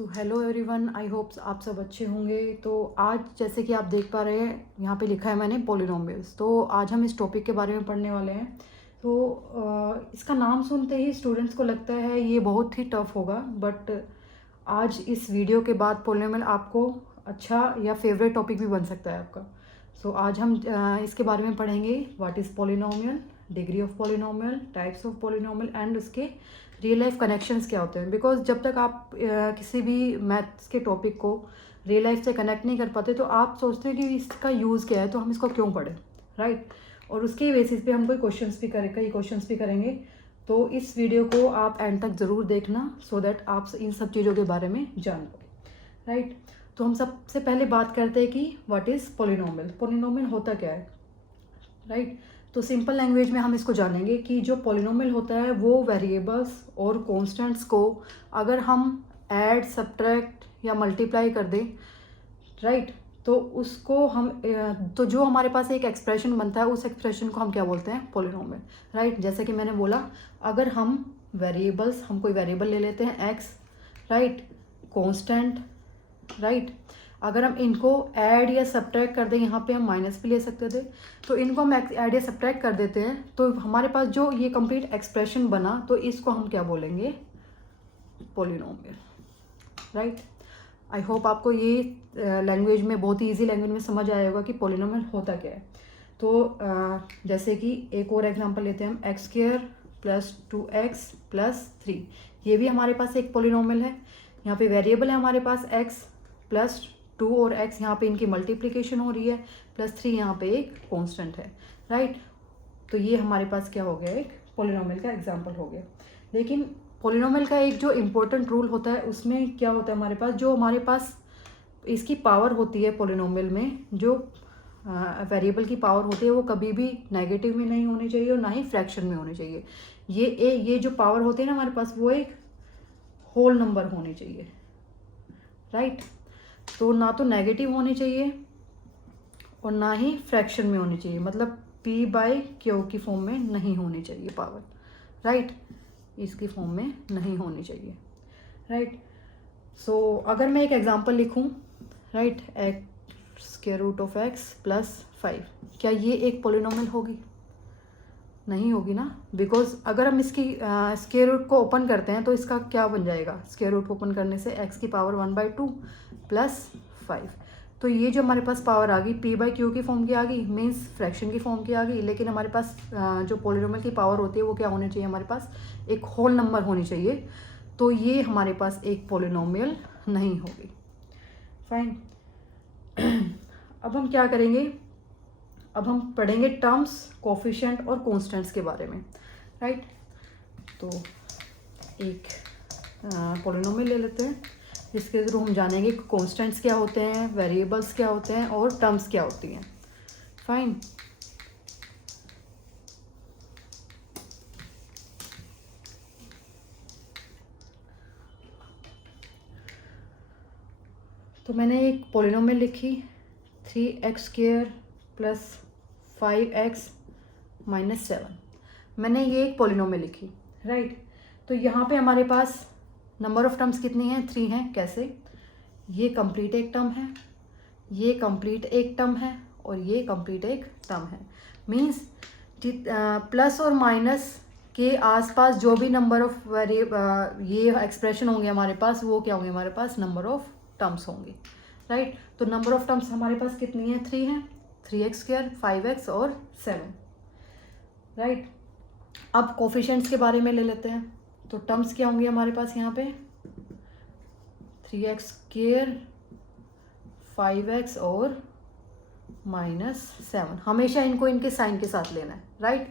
So hello everyone, I hope आप सब अच्छे होंगे। तो आज जैसे कि आप देख पा रहे हैं यहाँ पे लिखा है मैंने पोलिनोमियल्स। तो आज हम इस टॉपिक के बारे में पढ़ने वाले हैं। तो इसका नाम सुनते ही स्टूडेंट्स को लगता है ये बहुत ही टफ होगा, बट आज इस वीडियो के बाद पोलिनोमियल आपको अच्छा या फेवरेट टॉपिक भी बन सकता है आपका। सो आज हम इसके बारे में पढ़ेंगे what is polynomial, degree of polynomial, types of polynomial and उसके रियल लाइफ कनेक्शंस क्या होते हैं। बिकॉज जब तक आप किसी भी मैथ्स के टॉपिक को रियल लाइफ से कनेक्ट नहीं कर पाते तो आप सोचते हैं कि इसका यूज़ क्या है, तो हम इसको क्यों पढ़ें, राइट। और उसके बेसिस पे हम कई क्वेश्चंस भी करेंगे। तो इस वीडियो को आप एंड तक ज़रूर देखना सो दैट आप इन सब चीज़ों के बारे में जान पाओ, राइट। तो हम सबसे पहले बात करते हैं कि व्हाट इज़ पोलिनोमियल। पोलिनोमियल होता क्या है, राइट। तो सिंपल लैंग्वेज में हम इसको जानेंगे कि जो पोलिनोमियल होता है वो वेरिएबल्स और कॉन्स्टेंट्स को अगर हम ऐड, सब्ट्रैक्ट या मल्टीप्लाई कर दें, राइट, तो उसको हम तो जो हमारे पास एक एक्सप्रेशन बनता है उस एक्सप्रेशन को हम क्या बोलते हैं, पोलिनोमियल, राइट। जैसे कि मैंने बोला, अगर हम कोई वेरिएबल ले लेते हैं एक्स, राइट, कॉन्स्टेंट, राइट, अगर हम इनको ऐड या सब्ट्रैक्ट कर दें, यहाँ पे हम माइनस भी ले सकते थे, तो इनको हम ऐड या सब्ट्रैक्ट कर देते हैं तो हमारे पास जो ये कंप्लीट एक्सप्रेशन बना, तो इसको हम क्या बोलेंगे, पोलिनोमियल, राइट। आई होप आपको ये लैंग्वेज में, बहुत ही ईजी लैंग्वेज में समझ आया होगा कि पोलिनोमियल होता क्या है। तो जैसे कि एक और एग्जांपल लेते हैं हम, x square plus 2x plus 3, ये भी हमारे पास एक पोलिनोमियल है। यहाँ पे वेरिएबल है हमारे पास x प्लस 2 और x, यहाँ पे इनकी मल्टीप्लिकेशन हो रही है, प्लस 3 यहाँ पे एक कांस्टेंट है, राइट। तो ये हमारे पास क्या हो गया, एक पोलिनोमियल का एग्जांपल हो गया। लेकिन पोलिनोमियल का एक जो इम्पोर्टेंट रूल होता है उसमें क्या होता है, हमारे पास जो हमारे पास इसकी पावर होती है पोलिनोमियल में, जो वेरिएबल की पावर होती है वो कभी भी नेगेटिव में नहीं होनी चाहिए और ना ही फ्रैक्शन में होनी चाहिए। ये जो पावर होती है ना हमारे पास, वो एक होल नंबर होनी चाहिए, राइट। तो ना तो नेगेटिव होनी चाहिए और ना ही फ्रैक्शन में होनी चाहिए, मतलब p/q की फॉर्म में नहीं होनी चाहिए पावर, राइट, इसकी फॉर्म में नहीं होनी चाहिए, राइट। सो अगर मैं एक एग्जांपल लिखूं, right, square root of x plus 5, क्या ये एक पोलिनोमियल होगी, नहीं होगी ना। बिकॉज अगर हम इसकी स्क्वायर रूट को ओपन करते हैं तो इसका क्या बन जाएगा, स्क्वायर रूट को ओपन करने से x की पावर 1/2 प्लस 5, तो ये जो हमारे पास पावर आ गई p/q की फॉर्म की आ गई, मीन्स फ्रैक्शन की फॉर्म की आ गई। लेकिन हमारे पास जो पोलिनोमियल की पावर होती है वो क्या होनी चाहिए, हमारे पास एक होल नंबर होनी चाहिए, तो ये हमारे पास एक पोलिनोमियल नहीं होगी, फाइन। अब हम क्या करेंगे, अब हम पढ़ेंगे टर्म्स, कोफिशिएंट और कॉन्स्टेंट्स के बारे में, राइट। तो एक पोलिनोमियल ले लेते हैं जिसके थ्रू हम जानेंगे कॉन्स्टेंट्स क्या होते हैं, वेरिएबल्स क्या होते हैं और टर्म्स क्या होती हैं, फाइन। तो मैंने एक पोलिनोमियल लिखी 3x² प्लस 5x माइनस 7, मैंने ये एक पोलिनोमियल लिखी, राइट। तो यहाँ पे हमारे पास नंबर ऑफ टर्म्स कितनी हैं, 3 हैं। कैसे, ये कंप्लीट एक टर्म है, ये कंप्लीट एक टर्म है और ये कंप्लीट एक टर्म है। मीन्स प्लस और माइनस के आसपास जो भी नंबर ऑफ ये एक्सप्रेशन होंगे हमारे पास, वो क्या होंगे, हमारे पास नंबर ऑफ टर्म्स होंगे, राइट। तो नंबर ऑफ टर्म्स हमारे पास कितनी है, 3 है, 3x², 5x और 7, राइट। अब कोफिशिएंट्स के बारे में ले लेते हैं। तो टर्म्स क्या होंगे हमारे पास यहाँ पे, 3x², 5x और -7, हमेशा इनको इनके साइन के साथ लेना है, राइट।